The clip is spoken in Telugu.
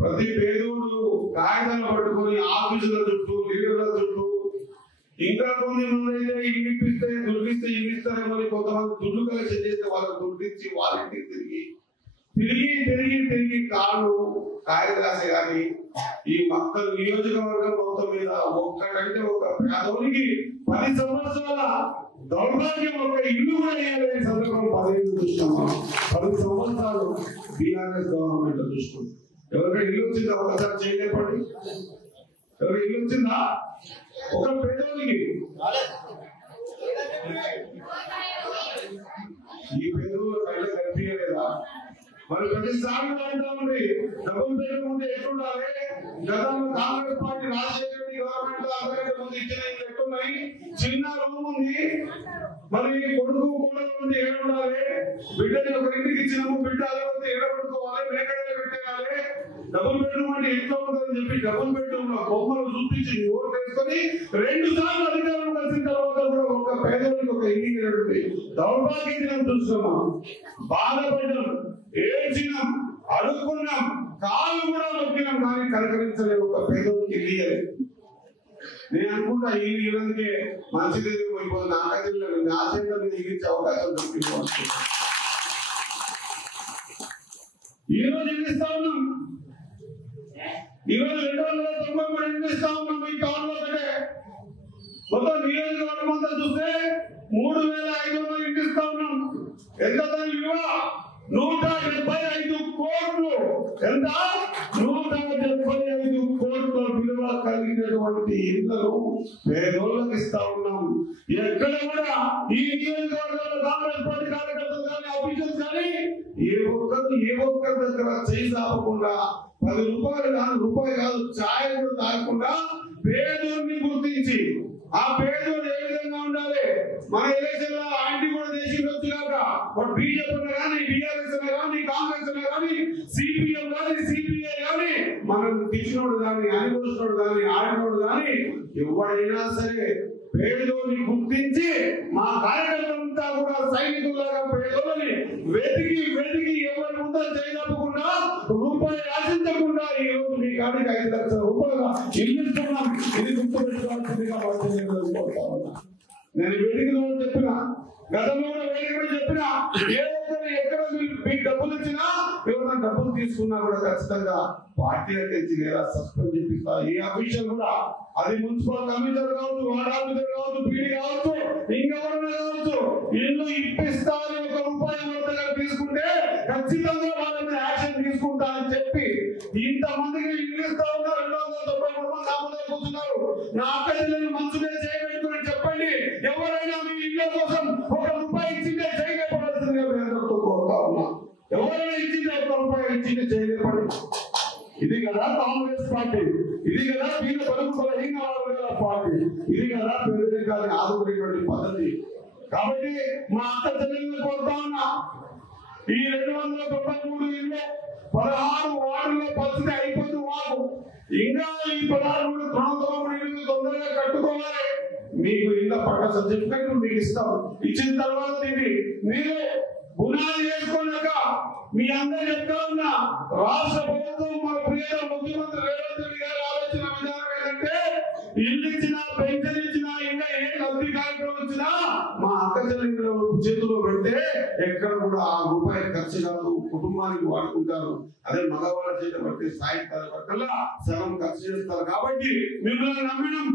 ప్రతి పేదోడు కాగితాలు పట్టుకొని ఆఫీసుల చుట్టూ లీడర్ల చుట్టూ ఇంకా కొంతమంది అయితే ఇంగిపిస్తే దుర్గిస్తే ఇంగిస్తారేమో కొంతమంది దుడ్డు కలెక్షన్ చేస్తే వాళ్ళకి దుడ్డిచ్చి వాళ్ళకి తిరిగి తిరిగి తిరిగి తిరిగి కాళ్ళు కాయదాసే కానీ ఈ మొత్తం నియోజకవర్గం మొత్తం మీద ఒక్కటంటే ఒక పేదోనికి 10 సంవత్సరాల దౌర్భాగ్యం ఒక ఇల్లు కూడా వేయాలనే సందర్భం 15 చూసినామా 10 సంవత్సరాలు బీఆర్ఎస్ గవర్నమెంట్ చూసుకుంది. ఎవరికైనా ఇల్లు వచ్చిందా ఒకసారి చేయలేపండి. ఎవరికి ఇల్లు వచ్చిందా ఒక పేదోనికి? ఈ పేదోళ్ళు పైన కనిపించలేదా? మరి ప్రతిసారి అంటామండి డబ్బులు పెట్టే ముందు ఎట్లుండాలి? గతంలో కాంగ్రెస్ పార్టీ రాజశేఖర రెడ్డి గవర్నమెంట్ అందరికంటే ముందు ఇచ్చిన ఎట్లున్నాయి? చిన్న రూమ్ ఉంది, మరి కొడుకు కోడలు ఉంది, ఏడుండాలి? బిడ్డని ఒక ఇంటికి ఇచ్చినాము, బిడ్డ అదే ఏడబెట్టుకోవాలి, మేకడలు పెట్టేయాలి. డబ్బులు బెడ్రూమ్ అంటే ఎట్లా ఉంటుందని చెప్పి డబ్బులు బెడ్రూమ్ లో బొమ్మలు చూపించి ఓటు వేసుకొని 2 సార్లు అధికారం కలిసిన తర్వాత కూడా ఒక పేదోడికి ఒక ఇంటికి దౌర్భాగ్యం చూస్తున్నాం. బాధపడ్డాం, ఏడ్చినాం, అడుక్కున్నాం, కాలు కూడా నొక్కినాం, కానీ కలకరించలేదు. ఒక పేదోడికి ఇయ్యలేదు. నేను అనుకుంటా ఈ ఇళ్ళకే మంచిది పోయిపోతుంది. నాకైతే ఆశయంగా మీద ఇచ్చే అవకాశం దొరికింది. ఈ రోజు ఏం ఇస్తా ఉన్నాం? ఈరోజు 293 ఎన్ని ఇస్తా ఉన్నాం ఈ టౌన్ లో కంటే. మొత్తం నియోజకవర్గం అంతా చూస్తే 3500 ఇంటి ఇస్తా ఉన్నాం. ఎంత దాని విలువ? 175 కోట్లు. ఎంత? 175 కోట్ల విలువ కలిగినటువంటి ఇళ్లను పేదోళ్ళకి ఇస్తా ఉన్నాం. ఎక్కడ కూడా ఈ నియోజకవర్గంలో కాంగ్రెస్ పార్టీ కార్యకర్తలు కానీ ఆఫీసర్స్ కానీ ఏ ఒక్కరి దగ్గర చేయి సాపకుండా 10 రూపాయలు కాదు, రూపాయి కాదు, ఛాయ్ కూడా తాగకుండా పేదోడిని గుర్తించి ఆ పేదోడు ఏ విధంగా ఉండాలి? మన ఎలక్షన్ లో ఆంటీ కూడా చేసిండొచ్చు కాక, బట్ బీజేపీ కానీ బీఆర్ఎస్ కానీ కాంగ్రెస్ కానీ సిపిఎం కానీ సిపిఐ కానీ మనం తెచ్చినోడు కానీ అనుభవిస్తున్నోడు కానీ ఆడినోడు కానీ ఎవడైనా సరే పేదోడిని గుర్తించి మా కార్యకర్తలంతా కూడా సైనికులాగా పేదోళ్ళని వెతికి వెతికి ఎవరి ముందు చేయకుండా రూపాయి ఆశించకుండా ఈ రోజు మీ కాడికి 5 లక్షల రూపాయలుగా ఇల్లుస్తున్నాం. ఇది గుర్తుపెట్టుకోవాల్సిందిగా నేను వేదికలో చెప్పిన, గతంలో కూడా వేదికలో చెప్పిన, ఏ ఒక్కరు ఎక్కడ మీకు డబ్బులు ఇచ్చినా ఎవరైనా డబ్బులు తీసుకున్నా కూడా ఖచ్చితంగా పార్టీలకు తెచ్చి లేదా సస్పెండ్ చేపిస్తా. ఏ అఫీషియల్ కూడా, అది మున్సిపల్ కమిషనర్ కావచ్చు, వార్డ్ ఆఫీసర్ కావచ్చు, పీడీ కావచ్చు, ఇంకెవరైనా కావచ్చు, ఇల్లు ఇప్పిస్తా అని 1 రూపాయి దగ్గర తీసుకుంటే ఖచ్చితంగా వాళ్ళని యాక్షన్ తీసుకుంటా అని చెప్పి ఇంతమందికి ఇల్లు ఇస్తా ఉన్నారు. 293 మంది ఆమె కూర్చున్నారు. నా అక్క చెల్లెలు మంచిగా చేయబెట్టుకుని చెప్పండి. ఎవరైనా మీ ఇళ్ళ కోసం 1 రూపాయి ఇచ్చిందే చేయలేపడాల్సిందిగా అందరితో కోరుతా ఉన్నా. ఎవరైనా ఇచ్చిందే 1 రూపాయి ఇచ్చిందే చేయలేపడి. ఇది కదా కాంగ్రెస్ పార్టీ, ఇది కదా వీళ్ళ పలుకు బలహీన వర్గాల పార్టీ, ఇది కదా పేదరికాన్ని ఆదుకునేటువంటి పద్ధతి. కాబట్టి మా అక్క చెల్లెలను కోరుతా ఉన్నా, ఈ 293 ఇళ్ళు 16 వార్డుల్లో పరిస్థితి అయిపోతుంది. మాకు ఇంకా ఈ 16 ఇళ్ళు తొందరగా కట్టుకోవాలి. మీకు ఇళ్ళ పట్ట సర్టిఫికెట్ మీకు ఇస్తాం. ఇచ్చిన తర్వాత ఇది మీరు పునాది చేసుకున్నాక మీ అందరూ చెప్తా ఉన్నా, రాష్ట్ర ప్రభుత్వం మా ప్రియ ముఖ్యమంత్రి రేవంత్ రెడ్డి గారు ఆలోచన విధానం ఏంటంటే ఇల్లు ఇచ్చినా పెన్షన్ ఇచ్చినా ఇంకా ఏ లబ్ధి కార్యక్రమం వచ్చినా మా అక్క చెల్లెలు చేతిలో పెడితే ఎక్కడ కూడా ఆ రూపాయి ఖర్చు కాదు, కుటుంబానికి వాడుకుంటారు. అదే మగవాళ్ళ చేత పడితే సాయంకాలం పక్కల సగం ఖర్చు చేస్తారు. కాబట్టి మిమ్మల్ని నమ్మడం